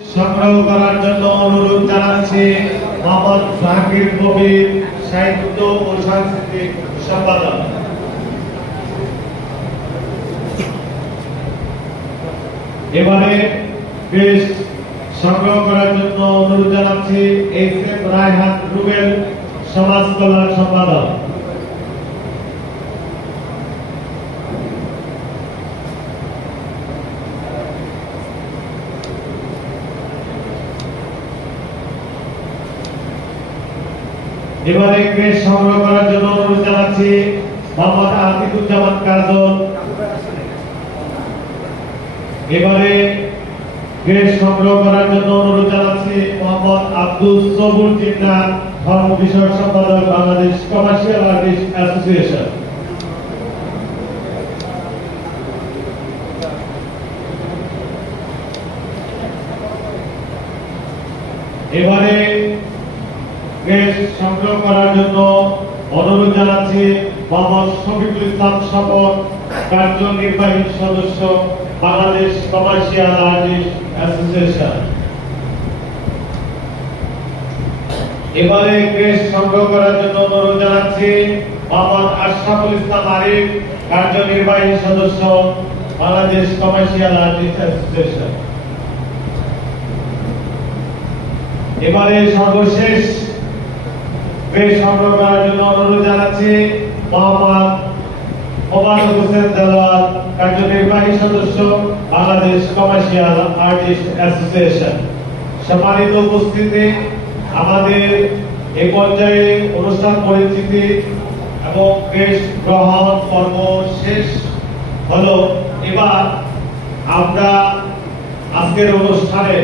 সংগ্রহ করার জন্য অনুরোধ জানাচ্ছি মোহাম্মদ জাকির কবির, সাহিত্য ও সাংস্কৃতিক সম্পাদক। এবারে বেশ সংগ্রহ করার জন্য অনুরোধ জানাচ্ছি এস এম রায়হান রুবেল, সমাজ কল্যাণ সম্পাদক। এবারে ক্রেশ সংগ্রহ করার জন্য অনুরোধ জানাচ্ছি মোহাম্মদ আতিকুজ্জামান কাজল। এবারে ক্রেশ সংগ্রহ করার জন্য অনুরোধ জানাচ্ছি মোহাম্মদ আব্দুল সবুর জিন্না, ধর্ম বিষয়ক সম্পাদক, বাংলাদেশ কমার্শিয়াল আর্টিস্ট অ্যাসোসিয়েশন। এবারে ক্রেশ সংগ্রহ করার জন্য অনুরোধ জানাচ্ছি মোহাম্মদ শফিকুল ইসলাম স্বপন, কার্যনির্বাহী সদস্য, বাংলাদেশ কমার্শিয়াল আর্টিস্ট অ্যাসোসিয়েশন। এবারে ক্রেশ সংগ্রহ করার জন্য অনুরোধ জানাচ্ছি মোহাম্মদ আশরাফুল ইসলাম আরিফ, কার্যনির্বাহী সদস্য, বাংলাদেশ কমার্শিয়াল আর্টিস্ট অ্যাসোসিয়েশন। এবারে সর্বশেষ ক্রেশ সংগ্রহ করার জন্য অনুরোধ জানাচ্ছি মোহাম্মদ মোবারক হোসেন দেওয়াল, কার্যনির্বাহী সদস্য, বাংলাদেশ কমার্শিয়াল আর্টিস্ট অ্যাসোসিয়েশন। সম্মানিত উপস্থিতি, আমাদের এই পর্যায়ে অনুষ্ঠান পরিচিতি এবং ক্রেশ গ্রহণ পর্ব শেষ হলো। এবার আমরা আজকের অনুষ্ঠানে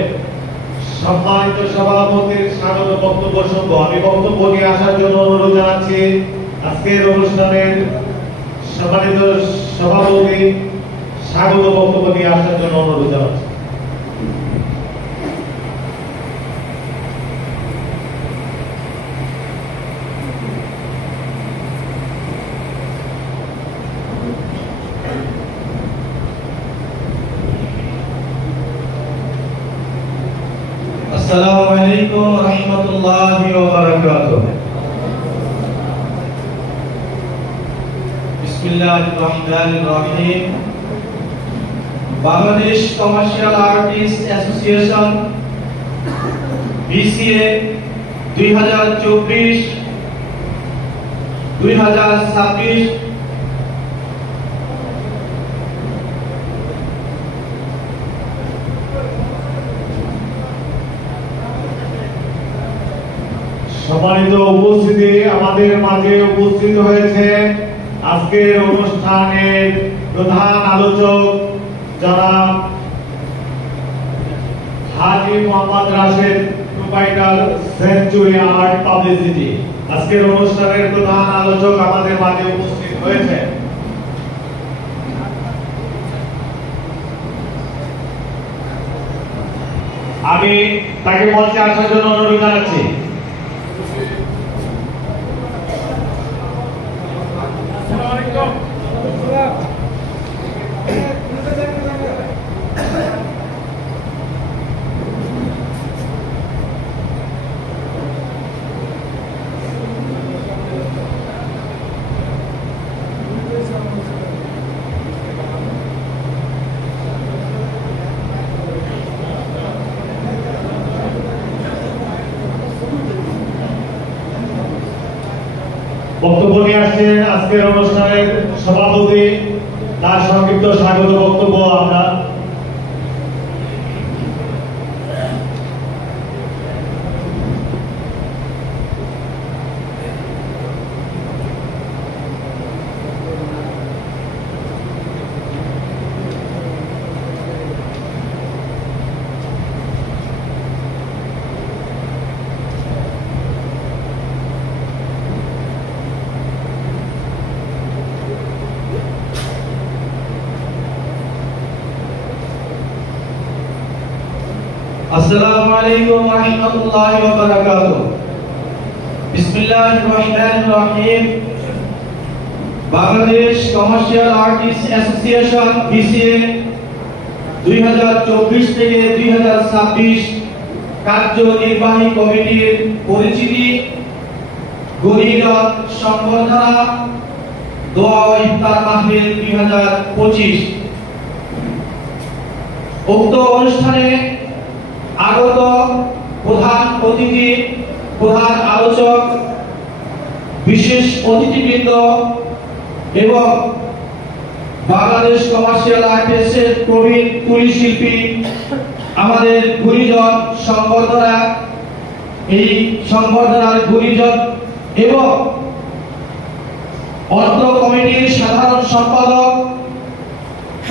সম্মানিত সভাপতির স্বাগত বক্তব্য শুনবো। আমি বক্তব্য নিয়ে আসার জন্য অনুরোধ জানাচ্ছি আজকের অনুষ্ঠানের সম্মানিত সভাপতি স্বাগত বক্তব্য নিয়ে আসার জন্য অনুরোধ জানাচ্ছি। আসসালামু আলাইকুম ওয়া রাহমাতুল্লাহি ওয়া বারাকাতুহু। বিসমিল্লাহির রহমানির রহিম। Bangladesh commercial artist association BCA 2024-2026 সম্মানিত উপস্থিতি, আমাদের মাঝে উপস্থিত হয়েছে আজকের অনুষ্ঠানের প্রধান আলোচক জনাব Haji Mohammad Rashed, proprietor century art publicity. আজকের অনুষ্ঠানের প্রধান আলোচক আমাদের মাঝে উপস্থিত হয়েছে। আমি তাকে মঞ্চে আসার জন্য অনুরোধ জানাচ্ছি। বক্তব্য নিয়ে আসছেন আজকের অনুষ্ঠানের সভাপতি, তার সংক্ষিপ্ত স্বাগত বক্তব্য আমরা আসসালামু আলাইকুম ওয়া রাহমাতুল্লাহি ওয়া বারাকাতুহু। বিসমিল্লাহির রহমানির রহিম। Bangladesh commercial artist association BCA 2024 থেকে 2026 কার্যনির্বাহী কমিটির পরিচিতি, গণিরত সংবর্ধনা, দোয়া ও ইফতার মাহফিল 2025। উক্ত অনুষ্ঠানে আগত প্রধান অতিথি, প্রধান আলোচক, বিশেষ অতিথিবৃন্দ এবং বাংলাদেশ কমার্শিয়াল আর্টিস্টের প্রবীণ তুলি শিল্পী, আমাদের গুণীজন সংবর্ধনা, এই সংবর্ধনার গুণীজন এবং অর্থ কমিটির সাধারণ সম্পাদক,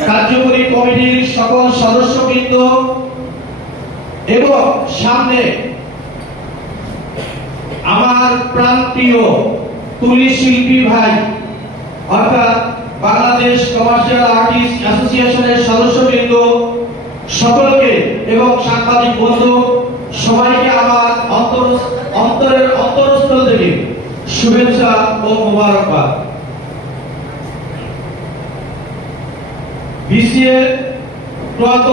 কার্যকরী কমিটির সকল সদস্যবৃন্দ এবং সামনে আমার প্রাণপ্রিয় তুলি শিল্পী ভাই অর্থাৎ বাংলাদেশ কমার্শিয়াল আর্টিস্ট অ্যাসোসিয়েশনের সদস্যবৃন্দ সকলকে এবং সাংবাদিক বন্ধু সবাইকে আমার অন্তরের অন্তরস্থল থেকে শুভেচ্ছা ও মোবারকবাদ। বিসিএ প্রয়াত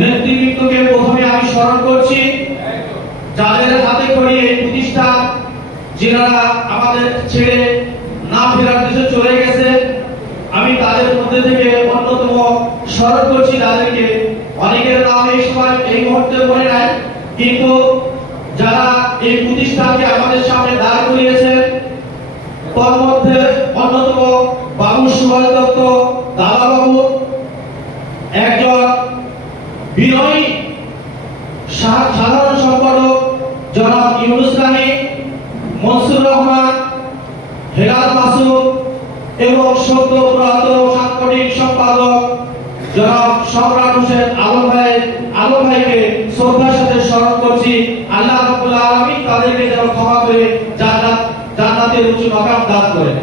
নেতৃবৃন্দকে প্রথমে আমি স্মরণ করছি, যাদের হাতে খড়ি এই প্রতিষ্ঠান, যারা আমাদের ছেড়ে না ফেরার দেশে চলে গেছে। আমি তাদের মধ্যে থেকে অন্যতম স্মরণ করছি তাদেরকে। অনেকের নাম এই সময় এই মুহূর্তে মনে নাই, কিন্তু যারা এই প্রতিষ্ঠানকে আমাদের সামনে দাঁড় করিয়েছেন, তার মধ্যে অন্যতম বাবু সুভাষ দত্ত দাদাবাবু, একজন বিনয়ী সাধারণ সম্পাদক জনাব ইউনুস রানী, মনসুর রহমান, হেলাল মাসুদ এবং সদ্য প্রয়াত সাংগঠনিক সম্পাদক জনাব সম্রাট হোসেন আলম ভাইকে শ্রদ্ধার সাথে স্মরণ করছি। আল্লাহ রাব্বুল আলামিন তাদেরকে যেন ক্ষমা করে জান্নাতের উঁচু মাকাম দান করেন।